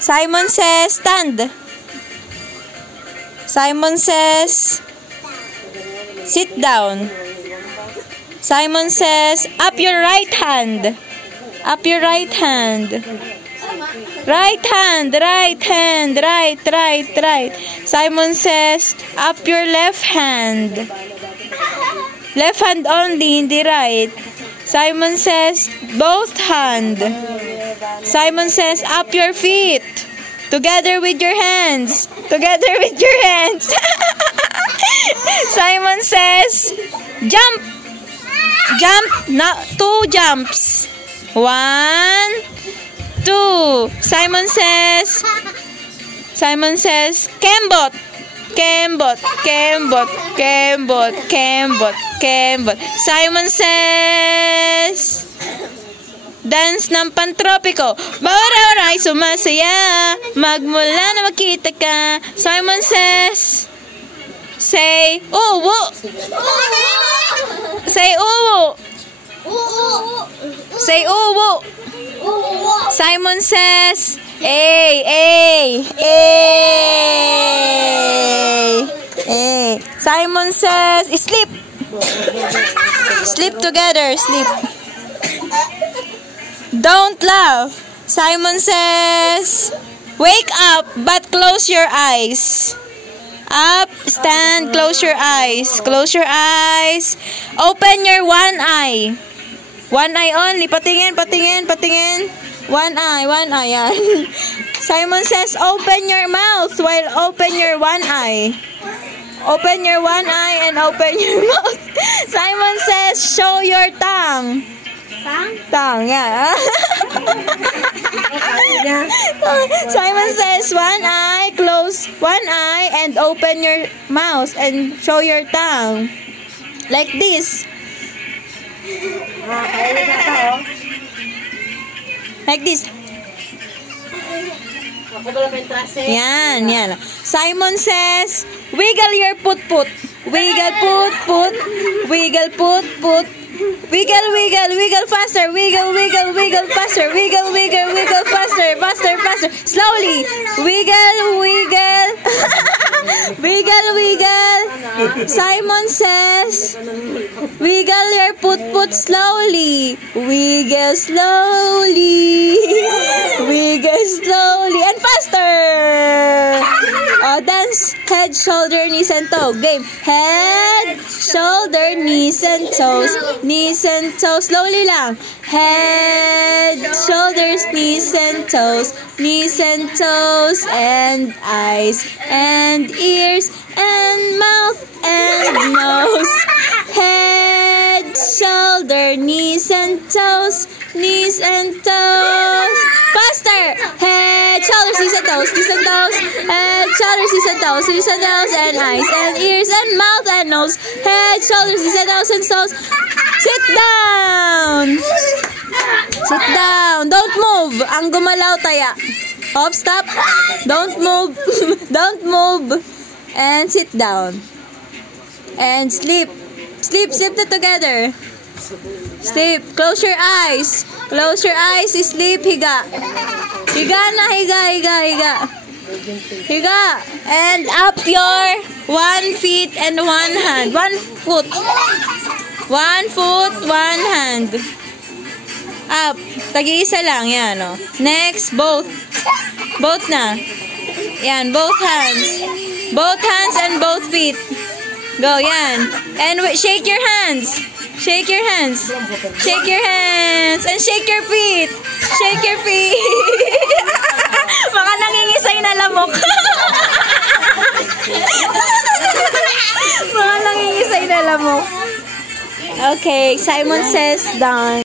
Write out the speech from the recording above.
Simon says, stand. Simon says, sit down. Simon says, up your right hand. Up your right hand. Right hand, right hand, right. Simon says, up your left hand. Left hand only, hindi right. Simon says, both hand. Simon says, up your feet. Together with your hands. Together with your hands. Simon says, jump. Jump. No, 2 jumps. 1, 2. Simon says, kembot. Kembot. Simon says, dance ng pantropiko. Bawat oray sumasaya. Magmula na makita ka. Simon says, say, uwo. Say, uwo. Say, uwo. Simon says, ay. Simon says, sleep. Sleep together, sleep. Don't laugh. Simon says, wake up, but close your eyes. Up, stand, close your eyes. Close your eyes. Open your one eye. One eye only. Patingin. One eye, yan. Simon says, open your mouth while open your one eye. Open your one eye and open your mouth. Simon says, show your tongue. Tongue, yeah. Simon says, one eye, close one eye, and open your mouth and show your tongue. Like this. Like this. Yan. Simon says, wiggle your put. Wiggle put. Wiggle put. Wiggle faster. Wiggle faster. Wiggle faster. Slowly. Wiggle. Wiggle. Simon says, wiggle your put slowly. Wiggle slowly. And faster. Oh, dance. Head, shoulder, knees, and toe. Game. Head, shoulder, knees, and toes. Knees and toes. Slowly lang. Head, shoulders, knees, and toes. Knees and toes. And eyes, and ears, and mouth, and nose. Head, shoulder, knees, and toes. Knees and toes. Faster. Head, shoulders, knees, and toes. Knees and toes. Head, shoulders, knees, and toes. Knees and toes. And eyes, and ears, and mouth, and nose. Head, shoulders, knees, and toes, and toes. Sit down. Sit down. Don't move. Ang gumalaw taya. Hop, stop. Don't move. Don't move. And sit down. And sleep. Sleep na together. Sleep. Close your eyes. Close your eyes. Sleep. Higa. Higa na. Higa. And up your 1 feet and 1 hand. 1 foot. 1 foot, 1 hand. Up. Tag-iisa lang. Yan, oh. Next, both. Both na. Yan, both hands. Both hands and both feet. Go, yan. And shake your hands. Shake your hands. Shake your hands. And shake your feet. Shake your feet. Baka nangingisay na lamok. Baka nangingisay na lamok. Okay, Simon says done.